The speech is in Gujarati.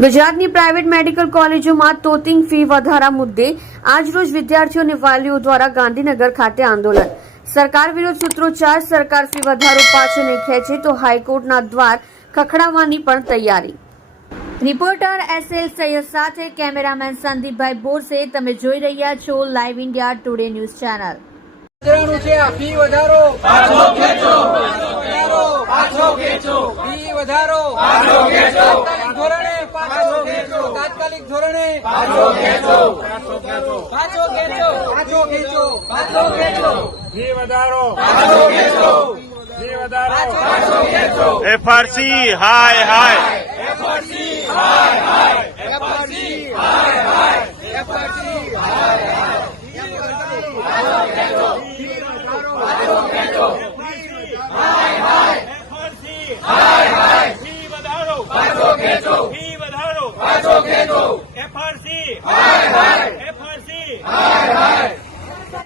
ગુજરાતની પ્રાઇવેટ મેડિકલ કોલેજોમાં તોતિંગ ફી વધારા મુદ્દે આજરોજ વિદ્યાર્થીઓ અને વાલીઓ દ્વારા ગાંધીનગર ખાતે આંદોલન। સરકાર વિરોધ સૂત્રોચ્ચાર। સરકાર ફી વધારો પાછો નહીં ખેંચે તો હાઈકોર્ટના દ્વાર ખખડાવવાની પણ તૈયારી। રિપોર્ટર SL સૈયદ સાથે કેમેરામેન સંદીપભાઈ બોરસે। તમે જોઈ રહ્યા છો live India today news channel. Fee વધારો પાછો ખેંચો, પાછો ખેંચો, ફી વધારો પાછો ખેંચો, તાત્કાલિક ધોરણે પાછો ખેંચો, પાછો ખેંચો, પાછો ખેંચો, પાછો ખેંચો, પાછો ખેંચો, ફી વધારો પાછો ખેંચો, ફી વધારો પાછો ખેંચો। FRC હાય હાય, FRC હાય હાય, FRC હાય હાય, FRC હાય હાય, પાછો ખેંચો, પાછો ખેંચો।